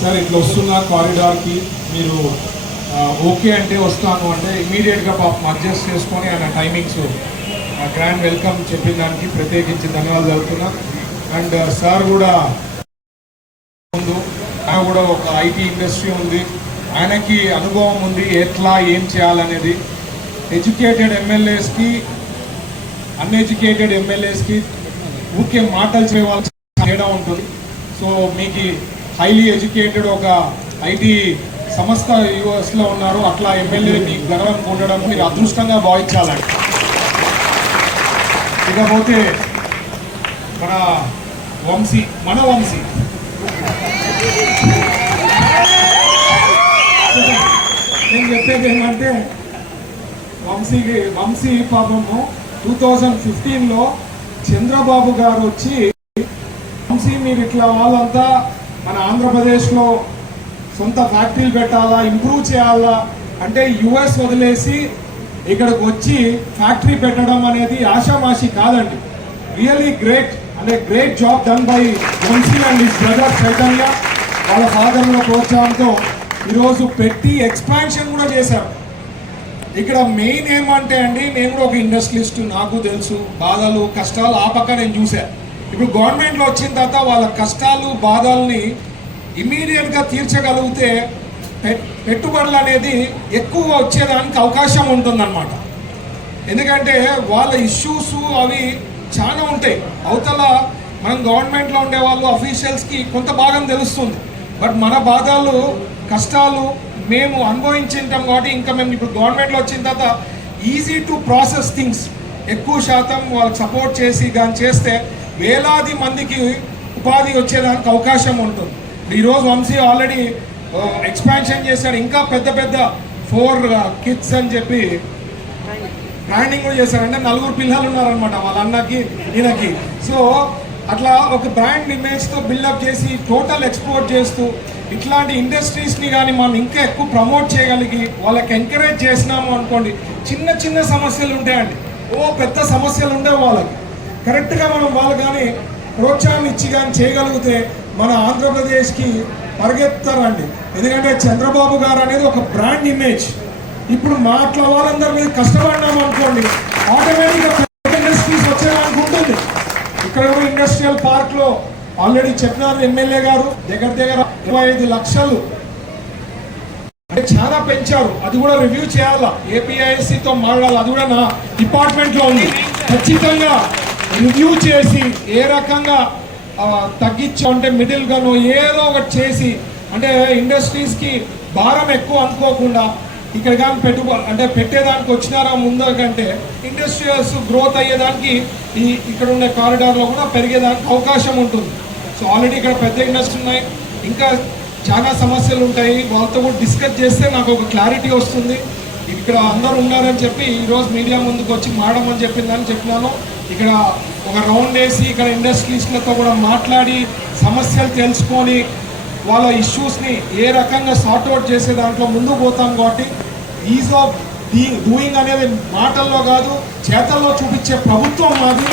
Sir ఇట్లా వస్తున్న కారిడార్కి మీరు ఓకే అంటే వస్తాను అంటే ఇమీడియట్గా పాపం అడ్జస్ట్ చేసుకొని ఆయన టైమింగ్స్ గ్రాండ్ వెల్కమ్ చెప్పిన దానికి ప్రత్యేకించి ధన్యవాదాలు తెలుపుతున్నా. అండ్ సార్ కూడా ముందు ఆయన కూడా ఒక ఐటీ ఇండస్ట్రీ ఉంది, ఆయనకి అనుభవం ఉంది ఎట్లా ఏం చేయాలనేది. ఎడ్యుకేటెడ్ ఎమ్మెల్యేస్కి అన్ఎడ్యుకేటెడ్ ఎమ్మెల్యేస్కి ఊరికే మాటలు చేయవలసిన తేడా ఉంటుంది. సో మీకు హైలీ ఎడ్యుకేటెడ్ ఒక ఐటీ సంస్థ యూఎస్లో ఉన్నారు, అట్లా ఎమ్మెల్యే మీకు గర్వం ఉండడం మీరు అదృష్టంగా భావించాలండి. ఇకపోతే మన వంశీ నేను చెప్పేది ఏంటంటే వంశీ పాపము 2015లో చంద్రబాబు గారు వచ్చి వంశీ మీరు ఇట్లా వాళ్ళంతా మన ఆంధ్రప్రదేశ్లో సొంత ఫ్యాక్టరీలు పెట్టాలా, ఇంప్రూవ్ చేయాలా అంటే యుఎస్ వదిలేసి ఇక్కడికి వచ్చి ఫ్యాక్టరీ పెట్టడం అనేది ఆషామాషి కాదండి. రియలీ గ్రేట్ అంటే great job done by Vamshi and his brother Chaitanya. వాళ్ళ ఫాదర్ల ప్రోత్సాహంతో ఈరోజు పెట్టి ఎక్స్పాన్షన్ కూడా చేశారు. ఇక్కడ మెయిన్ ఏమంటే అండి, నేను కూడా ఒక ఇండస్ట్రియలిస్ట్, నాకు తెలుసు బాధలు కష్టాలు ఆ పక్క నేను చూశాను. ఇప్పుడు గవర్నమెంట్లో వచ్చిన తర్వాత వాళ్ళ కష్టాలు బాధల్ని ఇమీడియట్గా తీర్చగలిగితే పెట్టుబడులు అనేది ఎక్కువ వచ్చేదానికి అవకాశం ఉంటుందన్నమాట. ఎందుకంటే వాళ్ళ ఇష్యూస్ అవి చాలా ఉంటాయి. అవతల మనం గవర్నమెంట్లో ఉండే వాళ్ళు అఫీషియల్స్కి కొంత భాగం తెలుస్తుంది, బట్ మన బాధలు కష్టాలు మేము అనుభవించింటాం కాబట్టి ఇంకా మేము ఇప్పుడు గవర్నమెంట్లో వచ్చిన తర్వాత ఈజీ టు ప్రాసెస్ థింగ్స్ ఎక్కువ శాతం వాళ్ళకి సపోర్ట్ చేసి కానీ చేస్తే వేలాది మందికి ఉపాధి వచ్చేదానికి అవకాశం ఉంటుంది. ఈరోజు వంశీ ఆల్రెడీ ఎక్స్పాన్షన్ చేశాడు, ఇంకా పెద్ద 4 కిడ్స్ అని చెప్పి బ్రాండింగ్ కూడా చేశారు. అంటే 4 పిల్లలు ఉన్నారనమాట వాళ్ళ అన్నకి ఈయనకి. సో అట్లా ఒక బ్రాండ్ ఇమేజ్తో బిల్డప్ చేసి టోటల్ ఎక్స్పోర్ట్ చేస్తూ ఇట్లాంటి ఇండస్ట్రీస్ని కానీ మనం ఇంకా ఎక్కువ ప్రమోట్ చేయగలిగి వాళ్ళకి ఎంకరేజ్ చేసినాము అనుకోండి, చిన్న సమస్యలు ఉంటాయండి, పెద్ద సమస్యలు ఉండే వాళ్ళకి కరెక్ట్గా మనం వాళ్ళు కానీ ప్రోత్సాహం ఇచ్చి కానీ చేయగలిగితే మన ఆంధ్రప్రదేశ్కి పరిగెత్తారండి. ఎందుకంటే చంద్రబాబు గారు అనేది ఒక బ్రాండ్ ఇమేజ్. ఇప్పుడు మాట్లా వాళ్ళందరి మీద కష్టపడినాము అనుకోండి, ఆటోమేటిక్గా ఇండస్ట్రీస్ వచ్చేదానికి ఉంటుంది. ఇక్కడ ఇండస్ట్రియల్ పార్క్లో ఆల్రెడీ చెప్పినారు ఎమ్మెల్యే గారు, దగ్గర 25 లక్షలు అంటే చాలా పెంచారు. అది కూడా రివ్యూ చేయాలా, ఏపీఐఎస్సితో మాట్లాడాలి, అది కూడా నా డిపార్ట్మెంట్లో ఉంది. ఖచ్చితంగా రివ్యూ చేసి ఏ రకంగా తగ్గించామంటే మిడిల్గాను ఏదో ఒకటి చేసి అంటే ఇండస్ట్రీస్కి భారం ఎక్కువ అనుకోకుండా ఇక్కడ కానీ అంటే పెట్టేదానికి వచ్చినారా ముందు కంటే ఇండస్ట్రియల్స్ గ్రోత్ అయ్యేదానికి ఇక్కడ ఉండే కారిడార్లో కూడా పెరిగేదానికి అవకాశం ఉంటుంది. సో ఆల్రెడీ ఇక్కడ పెద్ద ఇండస్ట్రీ ఉన్నాయి, ఇంకా చాలా సమస్యలు ఉంటాయి. వాళ్ళతో కూడా డిస్కస్ చేస్తే నాకు ఒక క్లారిటీ వస్తుంది. ఇక్కడ అందరూ ఉన్నారని చెప్పి ఈరోజు మీడియా ముందుకు వచ్చి మాడమని చెప్పినాను. ఇక్కడ ఒక రౌండ్ వేసి ఇక్కడ ఇండస్ట్రీస్లతో కూడా మాట్లాడి సమస్యలు తెలుసుకొని వాళ్ళ ఇష్యూస్ని ఏ రకంగా సార్ట్అవుట్ చేసే దాంట్లో ముందుకు పోతాం. కాబట్టి ఈజ్ ఆఫ్ డూయింగ్ అనేది మాటల్లో కాదు చేతల్లో చూపించే ప్రభుత్వం మాది.